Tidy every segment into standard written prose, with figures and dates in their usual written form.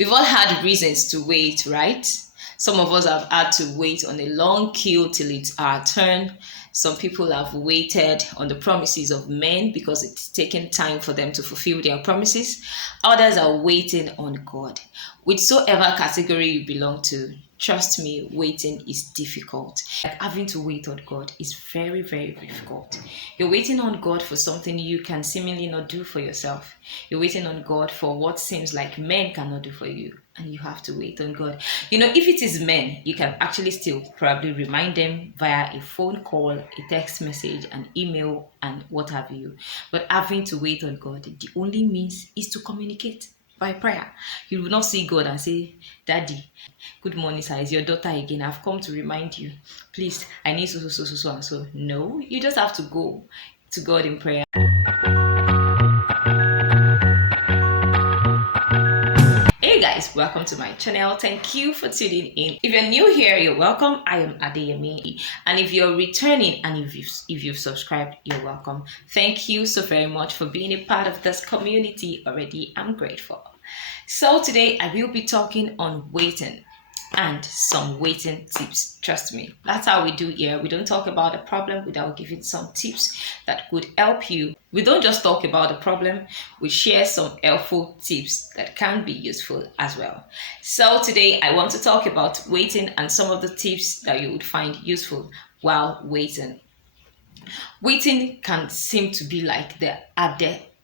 We've all had reasons to wait, right? Some of us have had to wait on a long queue till it's our turn. Some people have waited on the promises of men because it's taken time for them to fulfill their promises. Others are waiting on God. Whichsoever category you belong to, trust me, waiting is difficult. Like having to wait on God is very, very difficult. You're waiting on God for something you can seemingly not do for yourself. You're waiting on God for what seems like men cannot do for you. And you have to wait on God. If it is men, you can actually still probably remind them via a phone call, a text message, an email, and what have you. But having to wait on God, the only means is to communicate by prayer. You will not see God and say, Daddy, good morning, sir. It's your daughter again. I've come to remind you. Please, I need so and so. No, you just have to go to God in prayer. Hey guys, welcome to my channel. Thank you for tuning in. If you're new here, you're welcome. I am Adeyemi, and if you're returning and if you've subscribed, you're welcome. Thank you so very much for being a part of this community already. I'm grateful. So today I will be talking on waiting and some waiting tips. Trust me, that's how we do here. We don't talk about a problem without giving some tips that could help you. We don't just talk about the problem, we share some helpful tips that can be useful as well. So today I want to talk about waiting and some of the tips that you would find useful while waiting. Waiting can seem to be like the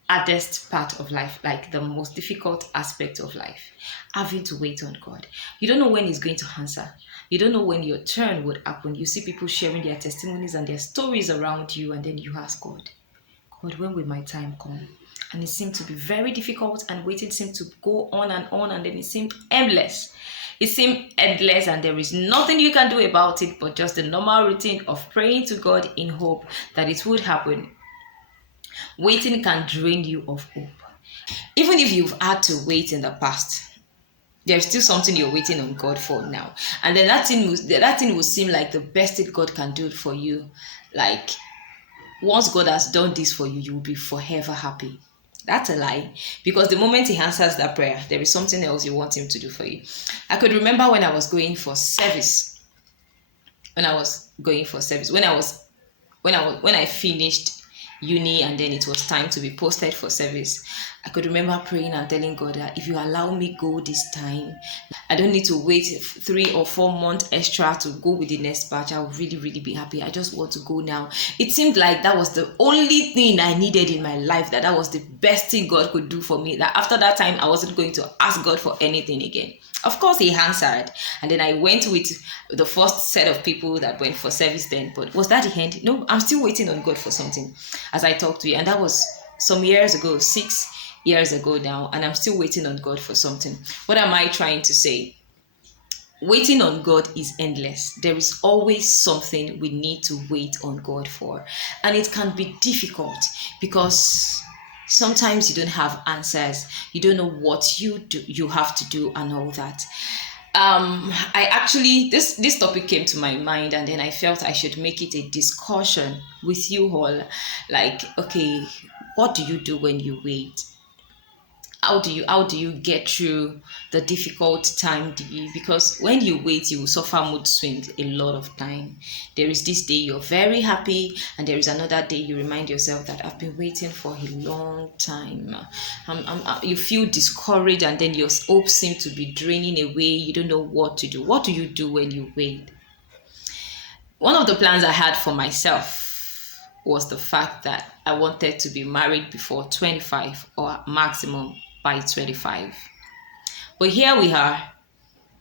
hardest part of life, like the most difficult aspect of life, having to wait on God. You don't know when He's going to answer. You don't know when your turn would happen. You see people sharing their testimonies and their stories around you, and then you ask God, when will my time come? And it seemed to be very difficult, and waiting seemed to go on, and then it seemed endless. It seemed endless, and there is nothing you can do about it but just the normal routine of praying to God in hope that it would happen. Waiting can drain you of hope. Even if you've had to wait in the past, there's still something you're waiting on God for now. And then that thing will seem like the best thing God can do for you. Like, once God has done this for you, you will be forever happy. That's a lie. Because the moment He answers that prayer, there is something else you want Him to do for you. I could remember when I was going for service. When I finished uni and then it was time to be posted for service, I could remember praying and telling God that if you allow me go this time, I don't need to wait 3 or 4 months extra to go with the next batch. I would really, really be happy. I just want to go now. It seemed like that was the only thing I needed in my life, that was the best thing God could do for me, that after that time I wasn't going to ask God for anything again. Of course, He answered, and then I went with the first set of people that went for service then. But was that the end? No, I'm still waiting on God for something as I talk to you. And that was some years ago, 6 years ago now, and I'm still waiting on God for something. What am I trying to say? Waiting on God is endless. There is always something we need to wait on God for. And it can be difficult because sometimes you don't have answers. You don't know what you have to do and all that. This topic came to my mind, and then I felt I should make it a discussion with you all. Like, okay, what do you do when you wait? How do you get through the difficult time? Because when you wait, you will suffer mood swings a lot of time. There is this day you're very happy, and there is another day you remind yourself that I've been waiting for a long time. You feel discouraged, and then your hopes seem to be draining away. You don't know what to do. What do you do when you wait? One of the plans I had for myself was the fact that I wanted to be married before 25, or maximum by 25. But here we are.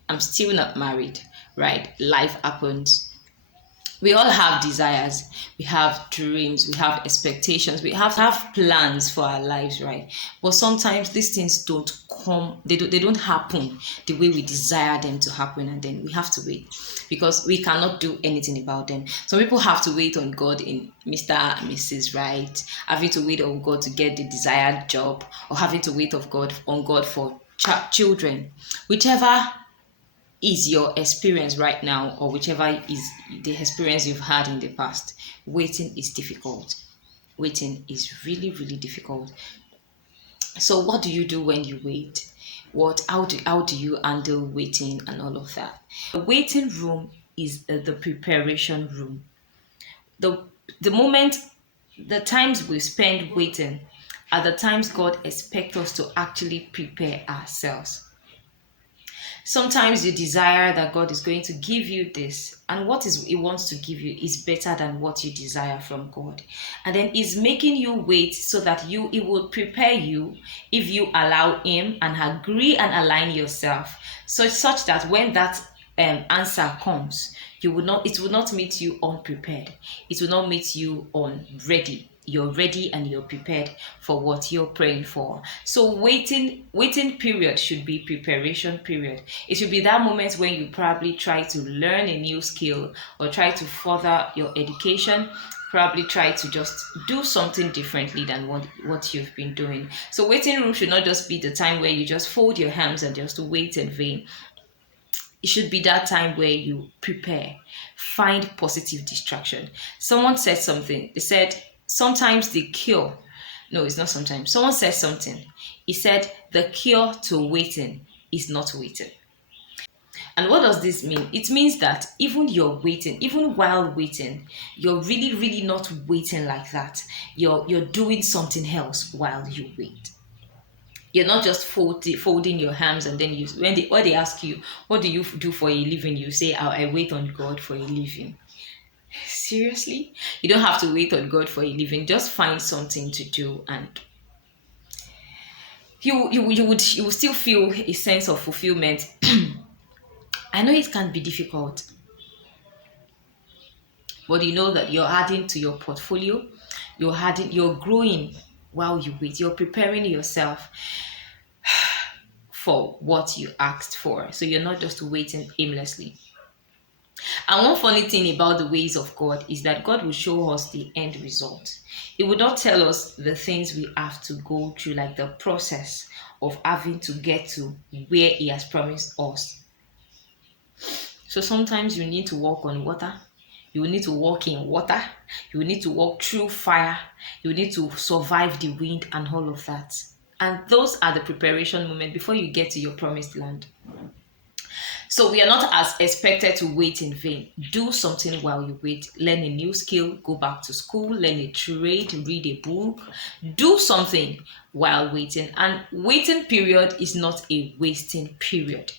I'm still not married, right? Life happens. We all have desires, we have dreams, we have expectations, we have plans for our lives, right? But sometimes these things don't come, they don't happen the way we desire them to happen, and then we have to wait because we cannot do anything about them. Some people have to wait on God in Mr. and Mrs. Right, having to wait on God to get the desired job, or having to wait on God for children. Whichever is your experience right now, or whichever is the experience you've had in the past, waiting is difficult. Waiting is really, really difficult. So what do you do when you wait? How do you handle waiting and all of that? The waiting room is the preparation room. The the moment, the times we spend waiting are the times God expects us to actually prepare ourselves. Sometimes you desire that God is going to give you this, and what is He wants to give you is better than what you desire from God. And then He's making you wait so that He will prepare you if you allow Him and agree and align yourself, such that when that answer comes, it will not meet you unprepared. It will not meet you unready. You're ready and you're prepared for what you're praying for. So waiting period should be preparation period. It should be that moment when you probably try to learn a new skill or try to further your education, probably try to just do something differently than what you've been doing. So waiting room should not just be the time where you just fold your hands and just wait in vain. It should be that time where you prepare, find positive distraction. Someone said something. They said sometimes the cure, no, it's not sometimes. Someone said something. He said the cure to waiting is not waiting. And what does this mean? It means that even you're waiting, even while waiting, you're really, really not waiting like that. You're doing something else while you wait. You're not just folding your hands, and then when they ask you, what do you do for a living? You say, oh, I wait on God for a living. Seriously? You don't have to wait on God for a living. Just find something to do, and you would still feel a sense of fulfillment. I know it can be difficult, but you know that you're adding to your portfolio. You're growing while you wait. You're preparing yourself for what you asked for. So you're not just waiting aimlessly. And one funny thing about the ways of God is that God will show us the end result. He will not tell us the things we have to go through, like the process of having to get to where He has promised us. So sometimes you need to walk on water. You will need to walk in water. You will need to walk through fire. You will need to survive the wind and all of that. And those are the preparation moments before you get to your promised land. So we are not as expected to wait in vain. Do something while you wait. Learn a new skill, go back to school, learn a trade, read a book. Do something while waiting. And waiting period is not a wasting period.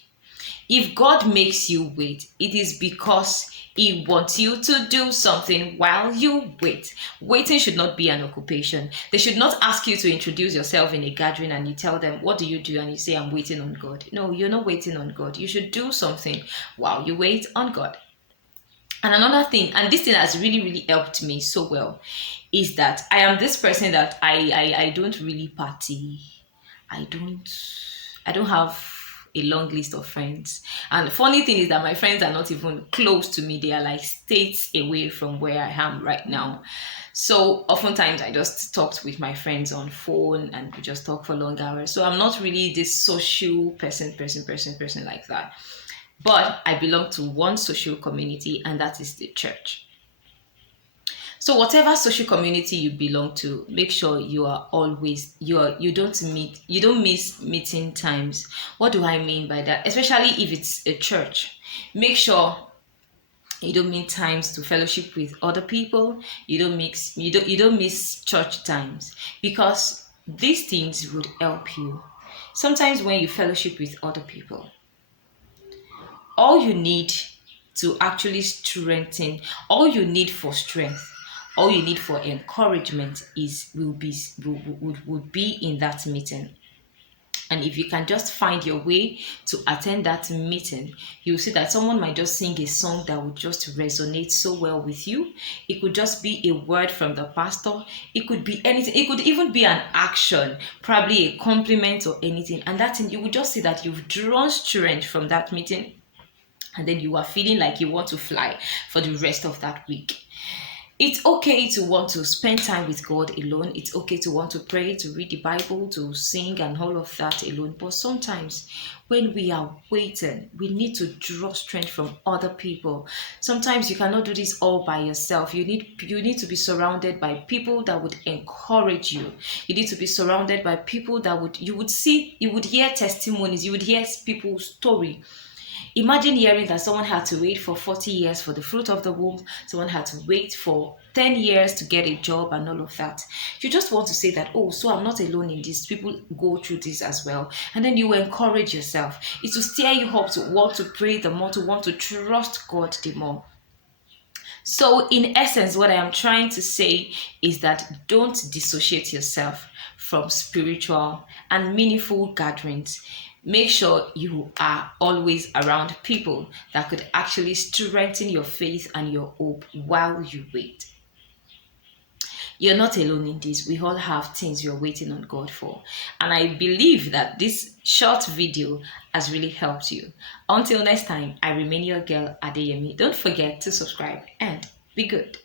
If God makes you wait, it is because He wants you to do something while you wait. Waiting should not be an occupation. They should not ask you to introduce yourself in a gathering and you tell them, what do you do? And you say, I'm waiting on God. No, you're not waiting on God. You should do something while you wait on God. And another thing, and this thing has really, really helped me so well, is that I am this person that I don't really party. I don't have a long list of friends. And the funny thing is that my friends are not even close to me. They are like states away from where I am right now. So oftentimes I just talked with my friends on phone and we just talk for long hours. So I'm not really this social person like that. But I belong to one social community, and that is the church. So whatever social community you belong to, make sure you don't miss meeting times. What do I mean by that? Especially if it's a church, make sure you don't miss times to fellowship with other people. You don't miss church times, because these things would help you. Sometimes when you fellowship with other people, all you need to actually strengthen, all you need for strength, all you need for encouragement would be in that meeting. And if you can just find your way to attend that meeting, you'll see that someone might just sing a song that would just resonate so well with you. It could just be a word from the pastor. It could be anything. It could even be an action, probably a compliment or anything. And that thing, you would just see that you've drawn strength from that meeting. And then you are feeling like you want to fly for the rest of that week. It's okay to want to spend time with God alone. It's okay to want to pray, to read the Bible, to sing, and all of that alone. But sometimes when we are waiting, we need to draw strength from other people. Sometimes you cannot do this all by yourself. You need to be surrounded by people that would encourage you. You need to be surrounded by people that you would hear testimonies, you would hear people's story. Imagine hearing that someone had to wait for 40 years for the fruit of the womb, someone had to wait for 10 years to get a job and all of that. You just want to say that, oh, so I'm not alone in this. People go through this as well. And then you encourage yourself. It will stir you up to want to pray the more, to want to trust God the more. So, in essence, what I am trying to say is that don't dissociate yourself from spiritual and meaningful gatherings. Make sure you are always around people that could actually strengthen your faith and your hope while you wait. You're not alone in this. We all have things you're waiting on God for. And I believe that this short video has really helped you. Until next time, I remain your girl, Adeyemi. Don't forget to subscribe and be good.